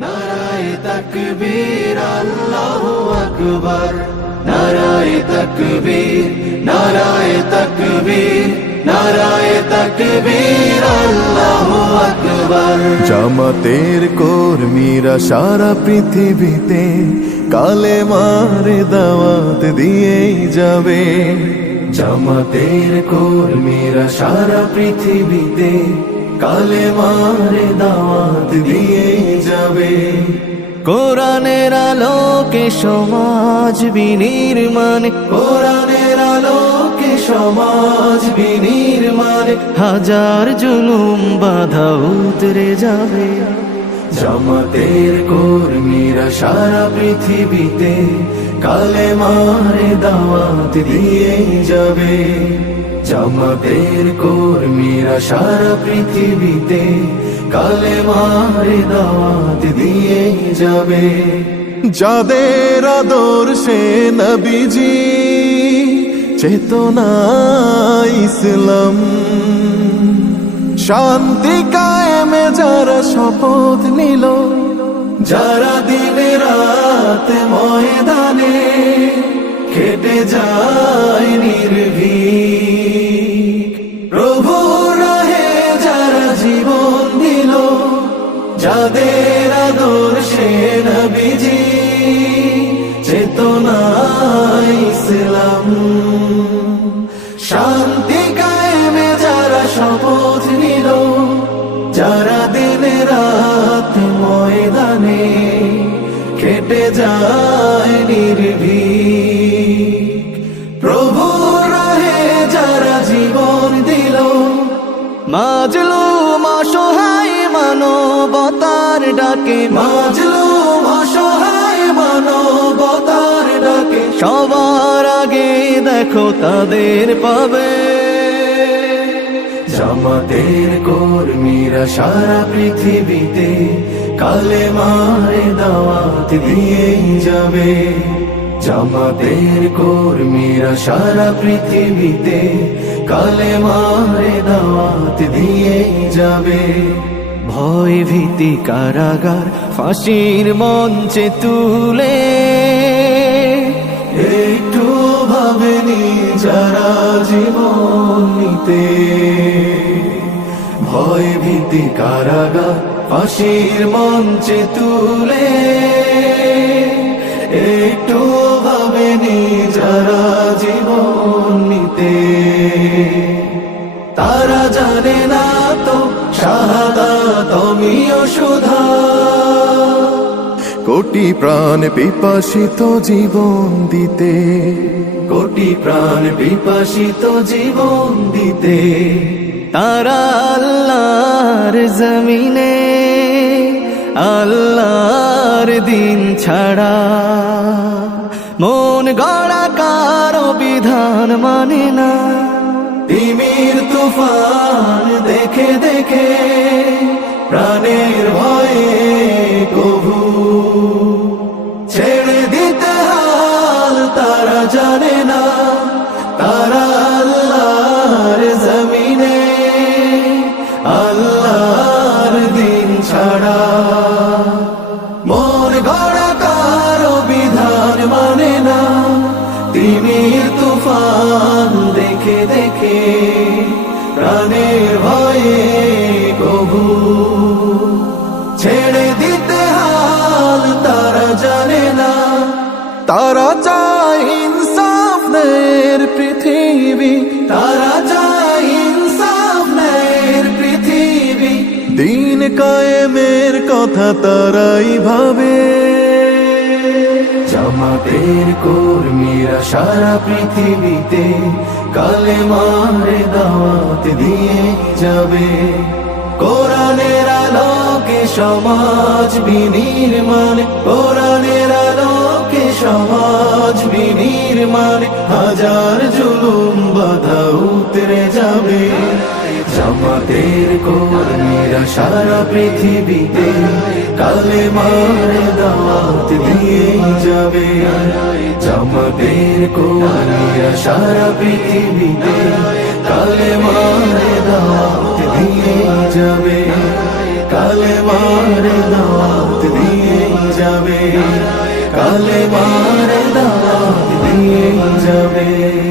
নারায়ে তাকবীর আল্লাহু আকবার, নারায়ে তাকবীর, নারায়ে তাকবীর, নারায়ে তাকবীর আল্লাহু আকবার। জামাতের কর্মীরা সারা পৃথিবীতে কালেমার দাওয়াত দিয়েই যাবে। জামাতের কর্মীরা সারা পৃথিবীতে কালেমার দাওয়াত দিয়েই যাবে। কোরআনের আলোকে সমাজ বিনির্মাণ, কোরআনের আলোকে সমাজ বিনির্মাণ, হাজার জুলুম বাধা উতরে যাবে। জামাতের কর্মীরা সারা পৃথিবীতে কালেমার দাওয়াত দিয়েই যাবে। জামাতের কর্মীরা সারা পৃথিবীতে কালেমার দাওয়াত দিয়েই যাবে। যাদের আদর্শে নবীজি চেতনা ইসলাম, শান্তি কায়েমে যারা শপথ নিল, যারা দিন রাত ময়দানে খেটে যায় নির্ভীক, প্রভু রাহে যারা জীবন দিল, যাদের আদর্শে নবীজি চেতনা ইসলাম, শান্তি কায়েমে যারা শপথ নিল, যারা দিন রাত ময়দানে খেটে যায় নির্ভীক, প্রভু রাহে যারা জীবন দিল, মাজলুম অসহায় মানবতার ডাকে, মাজলুম অসহায় মানবতার ডাকে, সবার আগে দেখো তাদের পাবে। জামাতের কর্মীরা সারা পৃথিবীতে কালেমার দাওয়াত দিয়েই যাবে। জামাতের কর্মীরা সারা পৃথিবীতে কালেমার দাওয়াত দিয়েই যাবে। ভয় ভীতি কারাগার ফাঁসির মঞ্চে তুলে, একটু ভাবেনি যারা জীবন নিতে, ভয় ভীতি কারাগার ফাঁসির মঞ্চে তুলে, একটু ভাবেনি যারা জীবন নিতে, তারা জানে না তো শাহাদাত অমিয় সুধা, কোটি প্রাণ পিপাসিত জীবন দিতে, কোটি প্রাণ পিপাসিত জীবন দিতে, তারা আল্লাহর জমিনে আল্লাহর দিন ছাড়া মন গড়া কারো বিধান মানে না। তিমির তুফান দেখে দেখে প্রাণের ভয়ে কভু ছেড়ে দিতে হাল তারা জানে না, তারা আল্লাহর জমিনে আল্লাহর দিন ছাড়া মন গড়া কারো বিধান মানে না। তিমির তুফান দেখে দেখে প্রাণের ভয়ে কভু ছেড়ে দিতে হাল তারা জানে না, তারা চায় ইনসাফ ন্যায়ের পৃথিবী, তারা চায় ইনসাফ ন্যায়ের পৃথিবী, দিন কায়েমের কথা তারাই ভাবে। জামাতের কর্মীরা সারা পৃথিবীতে কালেমার দাওয়াত দিয়ে যাবে। কোরআনের আলোকে সমাজ বিনির্মাণ, কোরআনের আলোকে সমাজ বিনির্মাণ, হাজার জুলুম বাধা উতরে যাবে। জামাতের কর্মীরা সারা পৃথিবীতে কালেমার দাওয়াত দিয়ে যাবে। জামাতের কর্মীরা সারা পৃথিবীতে কালেমার দাওয়াত দিয়ে যাবে, কালেমার দাওয়াত দিয়ে যাবে, কালেমার দাওয়াত দিয়ে যাবে।